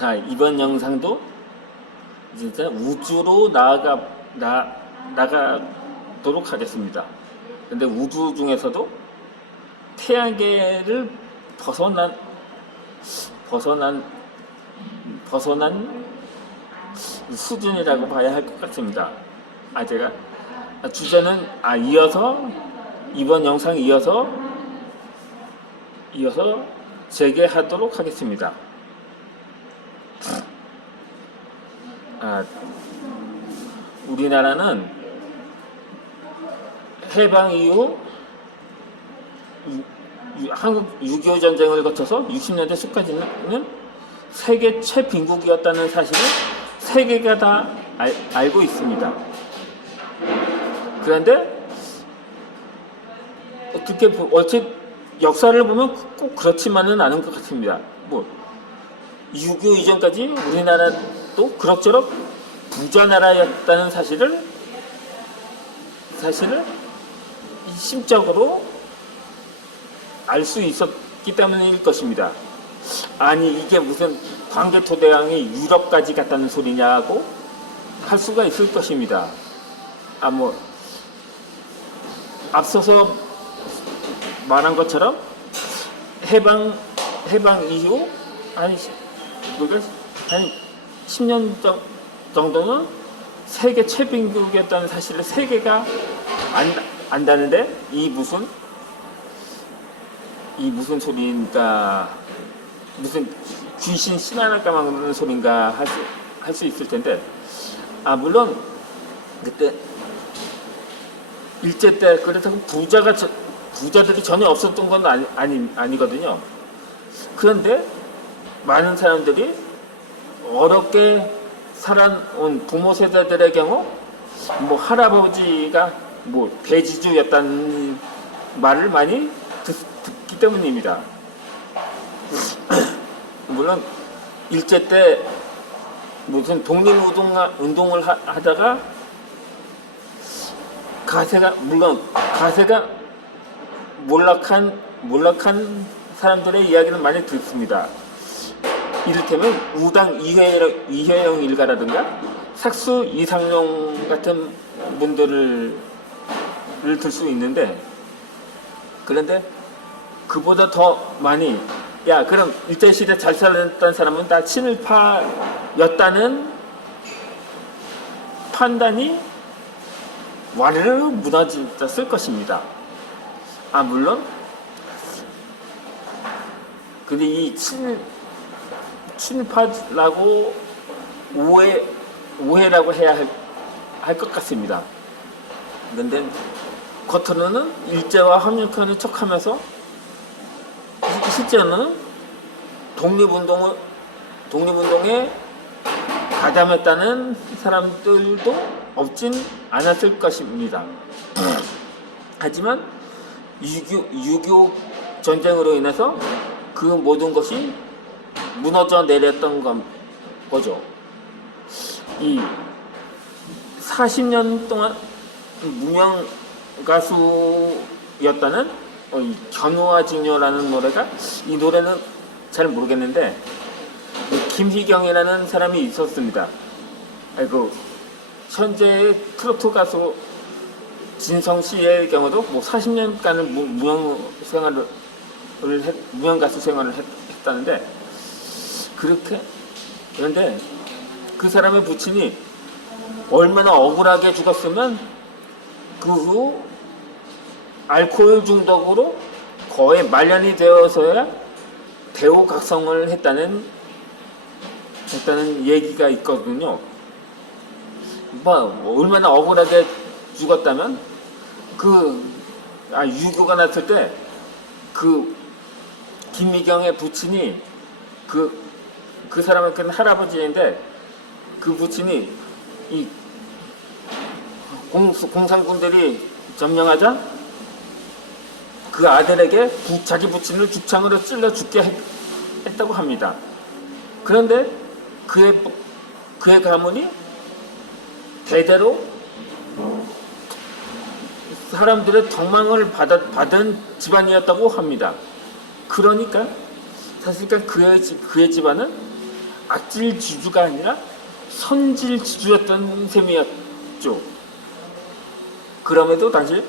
자, 이번 영상도 진짜 우주로 나가도록 하겠습니다. 근데 우주 중에서도 태양계를 벗어난 수준이라고 봐야 할 것 같습니다. 제가 주제는 이번 영상 이어서 재개하도록 하겠습니다. 우리나라는 해방 이후 한국 6.25 전쟁을 거쳐서 60년대 초까지는 세계 최빈국이었다는 사실을 세계가 다 알고 있습니다. 그런데 어떻게 역사를 보면 꼭 그렇지만은 않은 것 같습니다. 6.25 이전까지 우리나라도 그럭저럭 부자 나라였다는 사실을 심적으로 알 수 있었기 때문일 것입니다. 아니, 이게 무슨 광개토대왕이 유럽까지 갔다는 소리냐고 할 수가 있을 것입니다. 앞서서 말한 것처럼 해방 이후 한 10년 정도는 세계 최빈국이었다는 사실을 세계가 안다는데 이 무슨 소리인가, 무슨 귀신 신화랄까 막는 소리인가 할 수 있을 텐데, 물론 그때 일제 때 그렇다고 부자들이 전혀 없었던 건 아니거든요. 그런데 많은 사람들이 어렵게 살아온 부모 세대들의 경우 할아버지가 대지주였다는 말을 많이 듣기 때문입니다. 물론 일제 때 무슨 독립운동을 하다가 가세가 몰락한 사람들의 이야기는 많이 듣습니다. 이를테면 우당 이회영 일가라든가 삭수 이상용 같은 분들을 들 수 있는데, 그런데 그보다 더 많이 그럼 일제시대 잘 살았던 사람은 다 친일파였다는 판단이 와르르 무너졌을 것입니다. 물론 근데 이 친일파라고 오해라고 해야 할 것 같습니다. 그런데 겉으로는 일제와 합력하는 척하면서 실제는 독립운동에 가담했다는 사람들도 없진 않았을 것입니다. 하지만 6.25 전쟁으로 인해서 그 모든 것이 무너져 내렸던 거죠. 이 40년 동안 무명 가수였다는 이 견우와진녀라는 노래가, 이 노래는 잘 모르겠는데 김희경이라는 사람이 있었습니다. 현재 트로트 가수 진성 씨의 경우도 40년간은 무명 가수 생활을 했다는데, 그런데 그 사람의 부친이 얼마나 억울하게 죽었으면 그 후 알코올 중독으로 거의 말년이 되어서야 대우각성을 했다는 얘기가 있거든요. 얼마나 억울하게 죽었다면, 6.25가 났을 때 김미경의 부친이 그 사람은 큰 할아버지인데, 그 부친이 이 공산군들이 점령하자 그 아들에게 자기 부친을 죽창으로 찔러 죽게 했다고 합니다. 그런데 그의 가문이 대대로 사람들의 덕망을 받은 집안이었다고 합니다. 그러니까 사실상 그의 집안은 악질 지주가 아니라 선질 지주였던 셈이었죠. 그럼에도 당시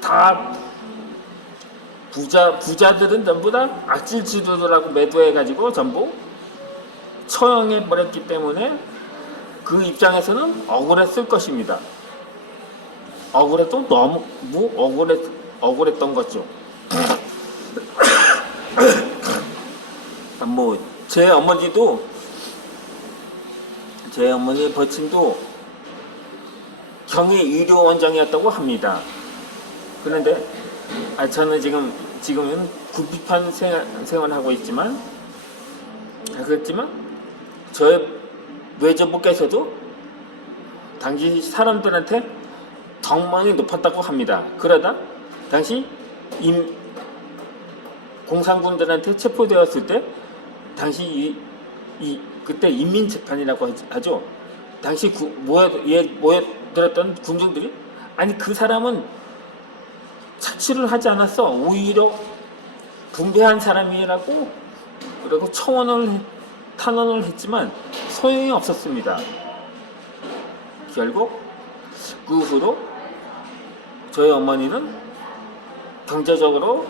다 부자들은 전부 다 악질 지주들하고 매도해가지고 전부 처형해 버렸기 때문에 그 입장에서는 억울했을 것입니다. 억울해도 너무 억울했던 거죠. 제 어머니의 버친도 경희 의료원장이었다고 합니다. 그런데 저는 지금은 굴비판 생활을 하고 있지만 그렇지만 저의 외조부께서도 당시 사람들한테 덕망이 높았다고 합니다. 그러다 당시 공산군들한테 체포되었을 때 당시 그때 인민재판이라고 하죠. 당시 모여들었던 군중들이 아니 그 사람은 착취를 하지 않았어. 오히려 분배한 사람이라고 그리고 탄원을 했지만 소용이 없었습니다. 결국 그 후로 저희 어머니는 경제적으로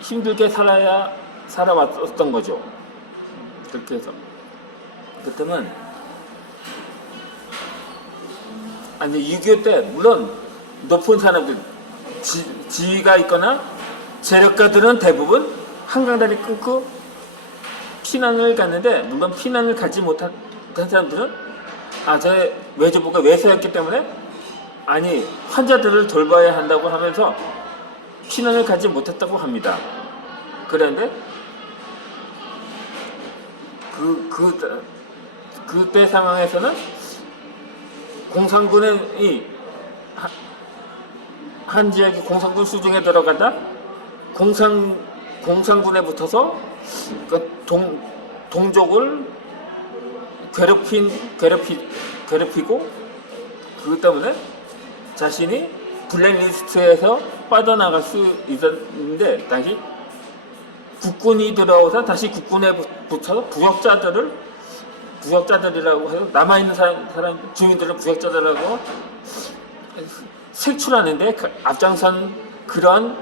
힘들게 살아왔었던 거죠. 그렇게 해서 그때는 6.25 때 물론 높은 사람들 지위가 있거나 재력가들은 대부분 한강다리 끊고 피난을 갔는데 물론 피난을 가지 못한 사람들은 제 외조부가 외세였기 때문에 환자들을 돌봐야 한다고 하면서 피난을 가지 못했다고 합니다. 그런데 그때 상황에서는 공산군이 한 지역이 공산군 수중에 들어가다 공산군에 붙어서 동족을 괴롭히고 그것 때문에 자신이 블랙리스트에서 빠져나갈 수 있었는데 당시 국군이 들어와서 다시 국군에 붙여서 부역자들이라고 해서 남아있는 사람 주민들을 부역자들이라고 색출하는데 앞장선 그런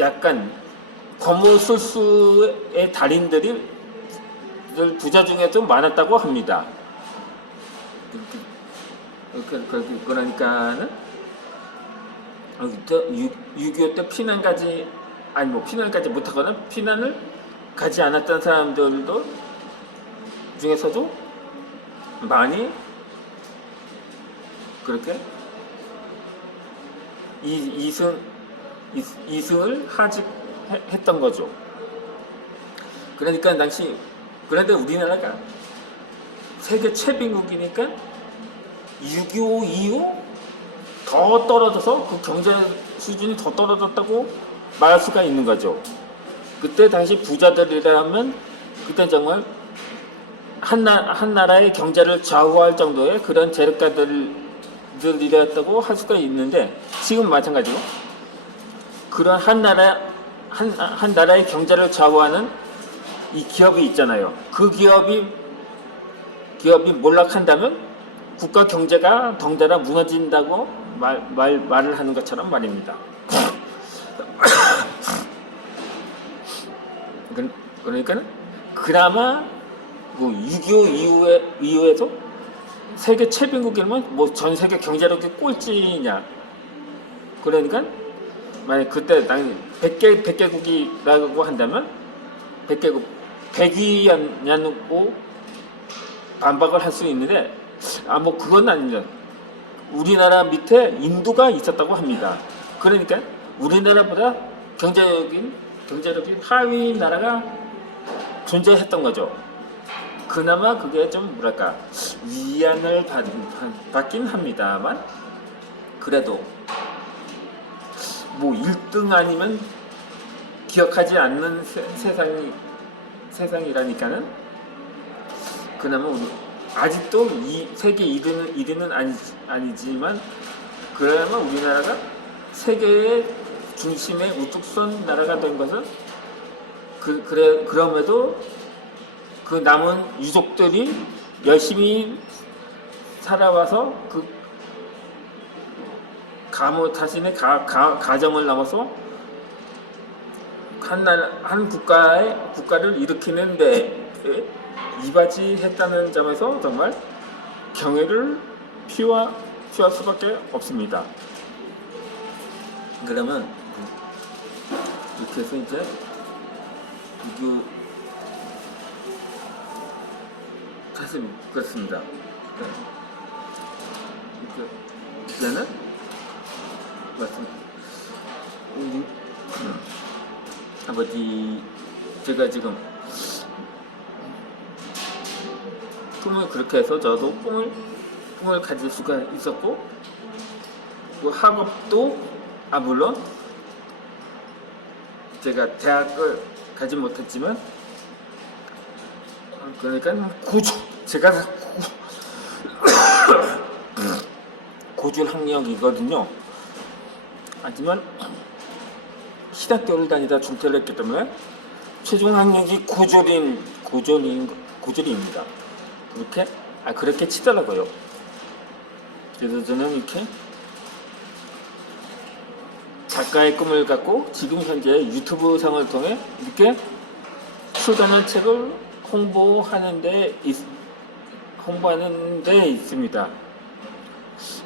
약간 거무술수의 달인들이 부자 중에 좀 많았다고 합니다. 그러니까는 6.25 때 피난까지 못하거나 피난을 가지 않았던 사람들도 중에서도 많이 그렇게 이승을 하직했던 거죠. 그러니까 당시 그런데 우리나라가 세계 최빈국이니까 6.25 이후 더 떨어져서 그 경제 수준이 더 떨어졌다고 말할 수가 있는 거죠. 그때 당시 부자들이라면 그때 정말 한 나라의 경제를 좌우할 정도의 그런 재력가들이었다고 할 수가 있는데 지금 마찬가지로 그런 한 나라의 경제를 좌우하는 이 기업이 있잖아요. 그 기업이 몰락한다면 국가 경제가 덩달아 무너진다고 말을 하는 것처럼 말입니다. 그러니까 그나마 6.25 이후에도 세계 최빈국이면 전 세계 경제력이 꼴찌냐. 그러니까 만약 그때 당연히 100개국이라고 한다면 100개국 100위냐고 반박을 할 수 있는데 그건 아닙니다. 우리나라 밑에 인도가 있었다고 합니다. 그러니까 우리나라보다 경제력이 하위 나라가 존재했던 거죠. 그나마 그게 좀 위안을 받긴 합니다만 그래도 1등 아니면 기억하지 않는 세상이라니까는 그나마 아직도 세계 1위는 아니지만 그나마 우리나라가 세계의 중심에 우뚝 선 나라가 된 것은 그럼에도 그 남은 유족들이 열심히 살아와서 그 자신의 가정을 넘어서 한 국가를 일으키는데 이바지했다는 점에서 정말 경애를 표할 수밖에 없습니다. 그러면 이렇게 해서 이제 사실 그렇습니다. 이제는 우리 아버지 제가 지금 꿈을 그렇게 해서 저도 꿈을 가질 수가 있었고 그 학업도 물론 제가 대학을 가지 못했지만 그러니까 제가 고졸 학력이거든요. 하지만 신학교를 다니다 중퇴를 했기 때문에 최종 학력이 고졸입니다. 그렇게 치더라고요. 그래서 저는 이렇게 작가의 꿈을 갖고 지금 현재 유튜브 상을 통해 이렇게 출간한 책을 홍보하는 데 있습니다.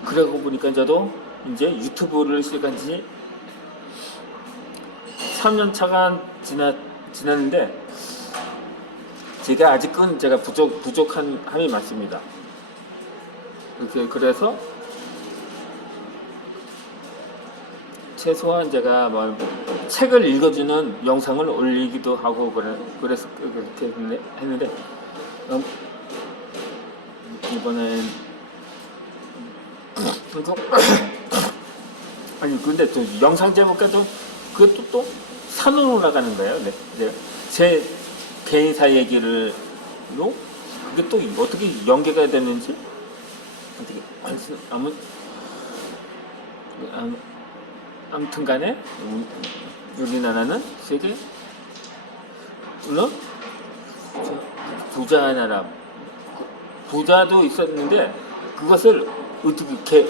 그러고 보니까 저도 이제 유튜브를 시작한 지 3년 차가 지났는데 아직은 제가 부족한 함이 많습니다. 그래서 최소한 제가 책을 읽어주는 영상을 올리기도 하고 그래서 그렇게 했는데 이번엔 아니 근데 또 영상 제목까지 그것도 또 산으로 올라가는 거예요. 네. 제 개인사 얘기로 그게 또 어떻게 연계가 되는지 아무튼간에 우리나라는 세계 물론 부자 나라 부자도 있었는데 그것을 어떻게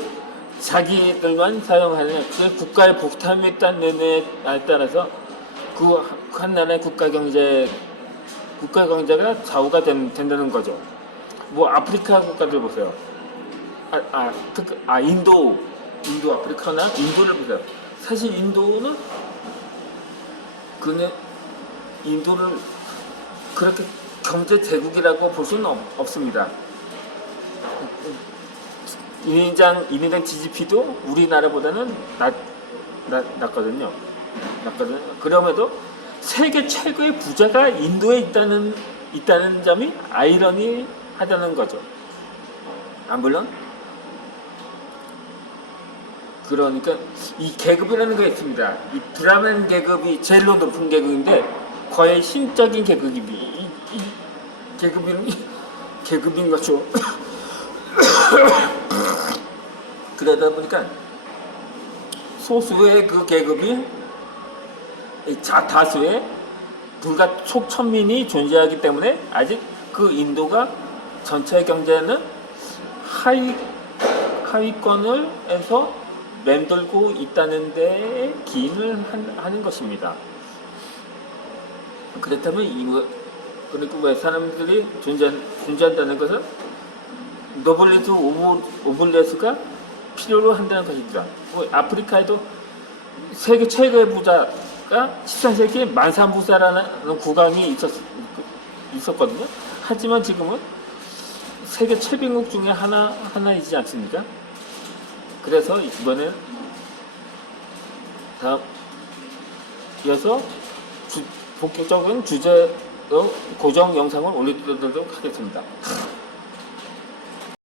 자기들만 사용하느냐 그게 국가의 복탐에 따른 내내에 따라서 그 한 나라의 국가 경제가 좌우가 된다는 거죠. 아프리카 국가들 보세요. 인도 아프리카나 인도를 보세요. 사실 인도를 그렇게 경제 대국이라고 볼 수는 없습니다. 인인당 GDP도 우리나라보다는 낮거든요. 그럼에도 세계 최고의 부자가 인도에 있다는 점이 아이러니하다는 거죠. 물론 그러니까 이 계급이라는 게 있습니다. 이 브라멘 계급이 제일 높은 계급인데 거의 신적인 계급이 계급인 거죠. 그러다 보니까 소수의 그 계급이 다수의 불과 촉천민이 존재하기 때문에 아직 그 인도가 전체 경제는 하위권을 해서 맴돌고 있다는 데에 기인을 하는 것입니다. 그렇다면 그리고 왜 사람들이 존재한다는 것은 노블리스 오블레스가 필요로 한다는 것입니다. 아프리카에도 세계 최고의 부자가 13세기에 만산부사라는 국왕이 있었거든요. 하지만 지금은 세계 최빈국 중에 하나이지 않습니까? 그래서 이번에 이어서 본격적인 주제로 고정 영상을 올려드리도록 하겠습니다.